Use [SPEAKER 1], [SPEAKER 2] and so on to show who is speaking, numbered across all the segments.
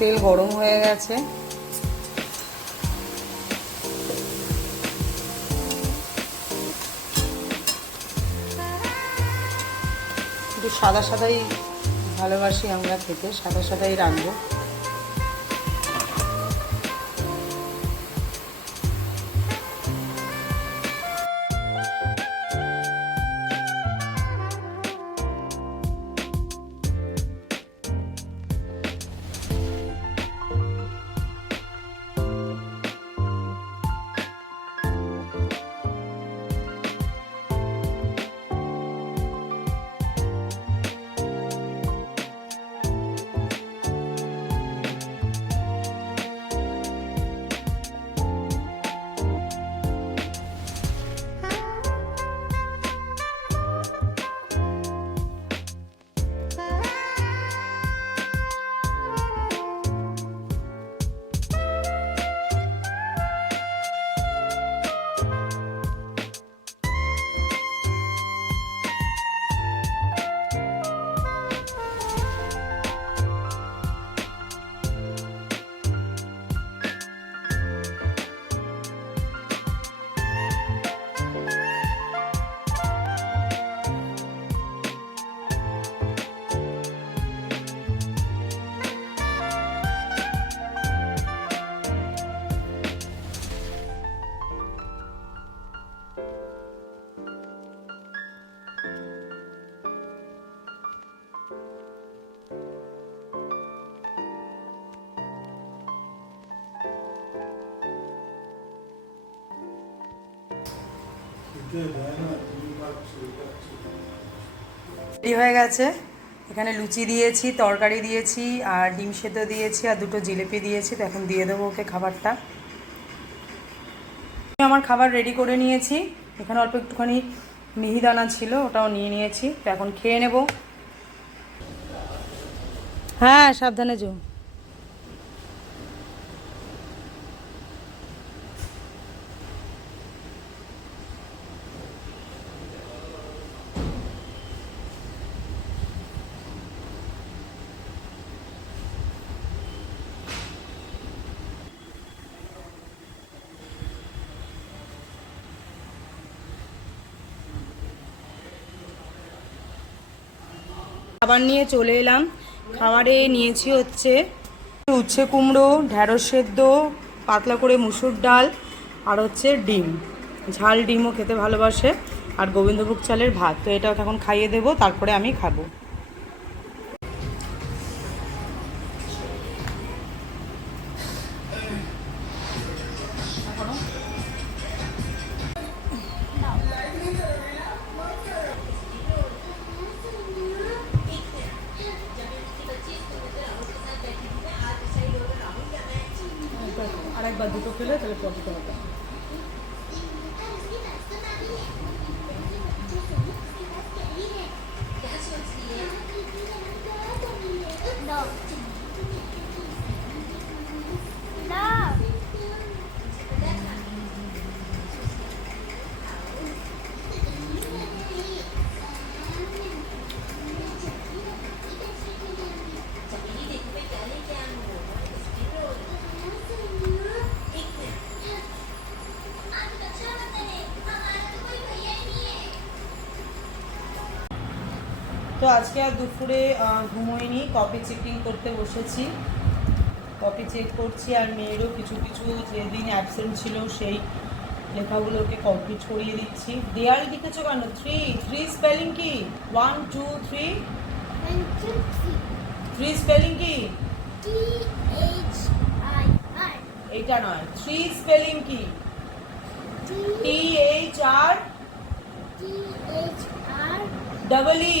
[SPEAKER 1] তেল গরম হয়ে গেছে। একটু সাদা সাদাই ভালোবাসি আমরা খেতে সাদা সাদাই রাখব রেডি হয়ে গেছে। এখানে লুচি দিয়েছি, তরকারি দিয়েছি, আর ডিম সেদ্ধ দিয়েছি, আর দুটো জিলিপি দিয়েছি। তো এখন দিয়ে দেবো ওকে খাবারটা। আমি আমার খাবার রেডি করে নিয়েছি। এখানে অল্প একটুখানি মিহিদানা ছিল, ওটাও নিয়ে নিয়েছি। তো এখন খেয়ে নেব। হ্যাঁ সাবধানে যো খাবার নিয়ে চলে এলাম। খাবারে নিয়েছি হচ্ছে উচ্ছে কুমড়ো ঢ্যাঁড়স সেদ্ধ, পাতলা করে মুসুর ডাল আর হচ্ছে ডিম। ঝাল ডিমও খেতে ভালোবাসে। আর গোবিন্দভোগ চালের ভাত। তো এটা এখন খাইয়ে দেবো, তারপরে আমি খাব। আরেকবার তাহলে পছন্দ হবে। তো আজকে আর দুপুরে ঘুমোইনি কপি চেকিং করতে বসেছি। কপি চেক করছি আর মেয়েরও কিছু কিছু যেদিন অ্যাবসেন্ট ছিল সেই লেখাগুলোকে কমপ্লিট করিয়ে দিচ্ছি। দেয়াল লিখেছো কেন? থ্রি থ্রি স্পেলিং কি? One two three. Three spelling কি?
[SPEAKER 2] I
[SPEAKER 1] নয় থ্রি স্পেলিং কি? T H R double E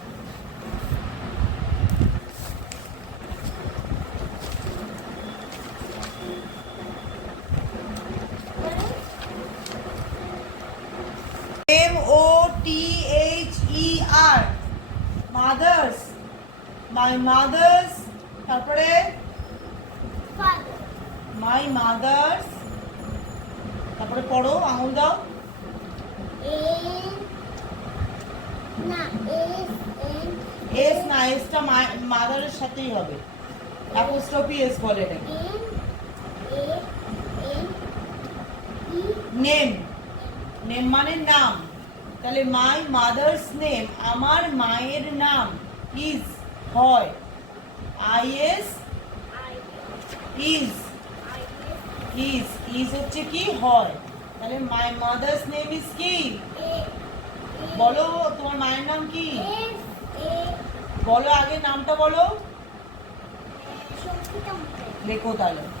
[SPEAKER 1] apostrophe বলে এটাকে নেম নেম মানে নাম। তাহলে মাই মাদার্স নেম আমার মায়ের নাম ইজ হয়। I S is is is হচ্ছে কি? হয়। তাহলে মাই মাদার্স নেম ইজ কি? বলো, তোমার মায়ের নাম কি? বলো আগে নামটা বলো।
[SPEAKER 2] সঙ্গীতা মুখে
[SPEAKER 1] লেখো তাহলে
[SPEAKER 2] S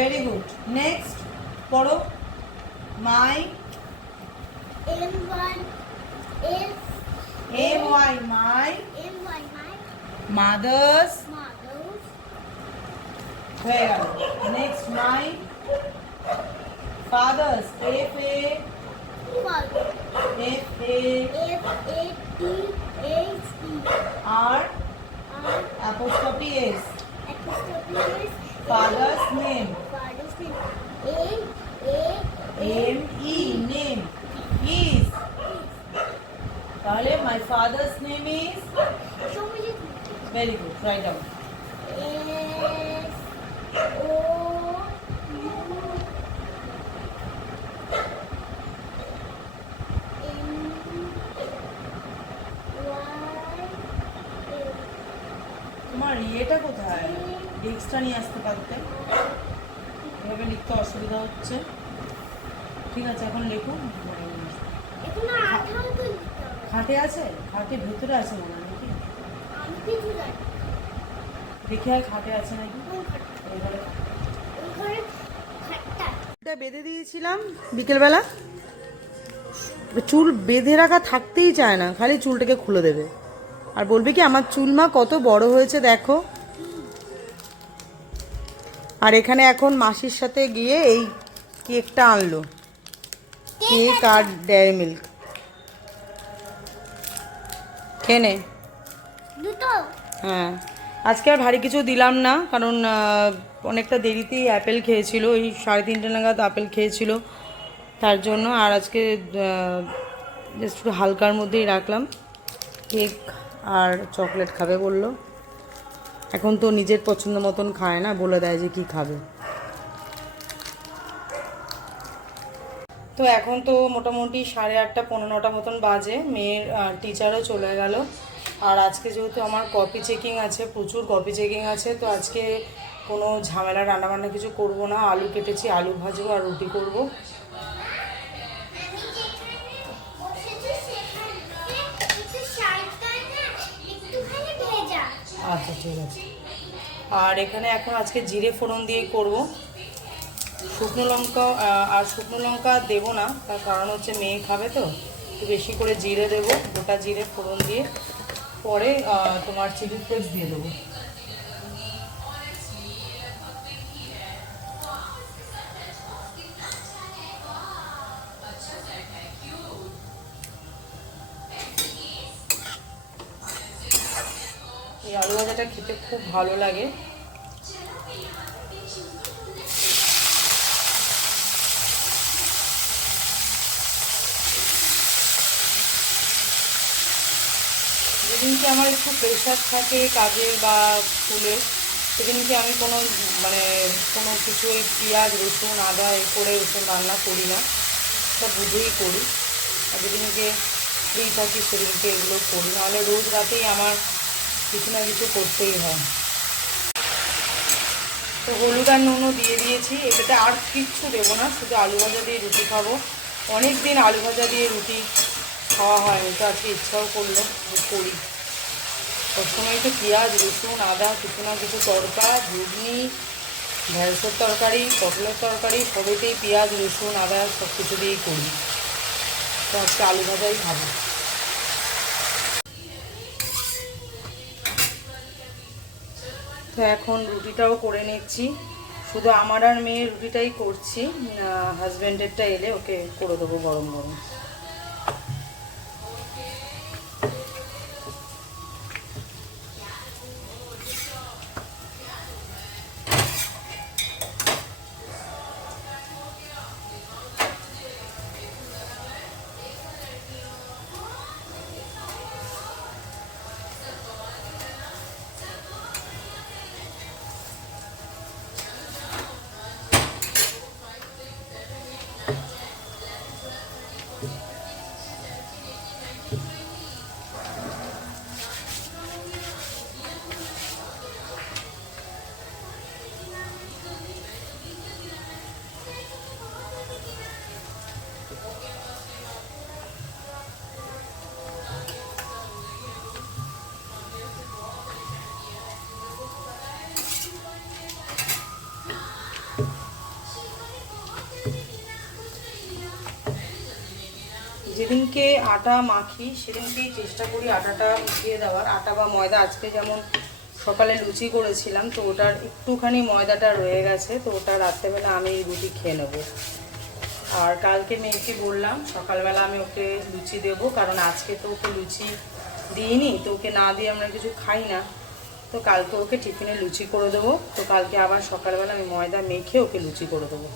[SPEAKER 1] ভেরি গুড নেক্সট পড়ো. My
[SPEAKER 2] M one S
[SPEAKER 1] M Y my
[SPEAKER 2] M one my
[SPEAKER 1] mother's
[SPEAKER 2] mother's
[SPEAKER 1] হয়ে গেল next my father's F A F A
[SPEAKER 2] F A T H E
[SPEAKER 1] R father's name
[SPEAKER 2] father's name A A
[SPEAKER 1] M E name is তাহলে my father's name is
[SPEAKER 2] Sangeet
[SPEAKER 1] very good write down
[SPEAKER 2] S O U M Y L
[SPEAKER 1] তোমার ইয়েটা কোথায় ডেস্কটা নিয়ে আসতে পারতে লিখতে অসুবিধা হচ্ছে। ঠিক আছে এখন লিখুন খাটে আছে? খাটে ভেতরে আছে মনে হয় নাকি? দেখে আর খাটে আছে নাকি? বেঁধে দিয়েছিলাম বিকেলবেলা। চুল বেঁধে রাখা থাকতেই চায় না খালি চুলটাকে খুলে দেবে। আর বলবে কি আমার চুল মা কত বড় হয়েছে দেখো। আর এখানে এখন মাসির সাথে গিয়ে এই কেকটা আনলো। কেক আর ডেয়ারি মিল্ক।
[SPEAKER 2] দুটো?
[SPEAKER 1] হ্যাঁ। আজকে আর ভারী কিছু দিলাম না কারণ অনেকটা দেরিতেই অ্যাপেল খেয়েছিল ওই সাড়ে তিনটে নাগাদ আপেল খেয়েছিল। তার জন্য আর আজকে জাস্ট একটু হালকার মধ্যেই রাখলাম। কেক আর চকলেট খাবে বলল। এখন তো নিজের পছন্দ মতন খায় না, বলে দেয় যে কি খাবে। তো এখন তো মোটামুটি সাড়ে আটটা, পনেরো নটা মতন বাজে, মেয়ের টিচারও চলে গেল। আর আজকে যেহেতু আমার কপি চেকিং আছে, প্রচুর কপি চেকিং আছে, তো আজকে কোনো ঝামেলা, রান্নাবান্না কিছু করব না। আলু কেটেছি, আলু ভাজবো আর রুটি করব। আচ্ছা ঠিক আছে। আর এখানে এখন আজকে জিরে ফোড়ন দিয়ে করব। শুকনো লঙ্কা আর শুকনো লঙ্কা দেব না, তার কারণ হচ্ছে মেয়ে খাবে তো, একটু বেশি করে জিরে দেবো, গোটা জিরে ফোড়ন দিয়ে। পরে তোমার চিলি ফ্লেক্স দিয়ে দেবো। খেতে খুব ভালো লাগে। যেদিনকে আমার একটু প্রেশার থাকে কাজের বা স্কুলের সেদিনকে আমি কোনো মানে কোনো কিছু ওই পেঁয়াজ, রসুন, আদা এ করে রসুন রান্না করি না। সব বুঝেই করি। আর যেদিনকে ফ্রি থাকি সেদিনকে এগুলো করি। নাহলে রোজ রাতেই আমার কিছু না কিছু করতেই হয়। তো হলুদ আর নুনও দিয়ে দিয়েছি। এটাতে আর কিচ্ছু দেবো না, শুধু আলু ভাজা দিয়ে রুটি খাব। অনেক দিন আলু ভাজা দিয়ে রুটি খাওয়া হয়নি তো আজকে ইচ্ছাও করল করি। সবসময় তো পেঁয়াজ, রসুন, আদা, কিছু না কিছু তরকা ঘুগনি ঢ্যাঁড়সের তরকারি, পটলের তরকারি, সবেতেই পেঁয়াজ, রসুন, আদা সব কিছু দিয়েই করি। তো আজকে আলু ভাজাই খাব। তো এখন রুটিটাও করে নিচ্ছি। শুধু আমার আর মেয়ের রুটিটাই করছি। হাজব্যান্ডেরটা এলে ওকে করে দেবো গরম গরম। যেদিনকে আটা মাখি, সেদিনকেই চেষ্টা করি আটাটা উঠিয়ে দেওয়ার। আটা বা ময়দা আজকে যেমন সকালে লুচি করেছিলাম, তো ওটার একটুখানি ময়দাটা রয়ে গেছে, তো ওটা রাত্রেবেলা আমি রুটি খেয়ে নেব। আর কালকে মেয়েকে বললাম, সকালবেলা আমি ওকে লুচি দেবো, কারণ আজকে তো ওকে লুচি দিইনি, তো ওকে না দিয়ে আমরা কিছু খাই না। তো কালকে ওকে টিফিনে লুচি করে দেবো, তো কালকে আবার সকালবেলা আমি ময়দা মেখে ওকে লুচি করে দেবো।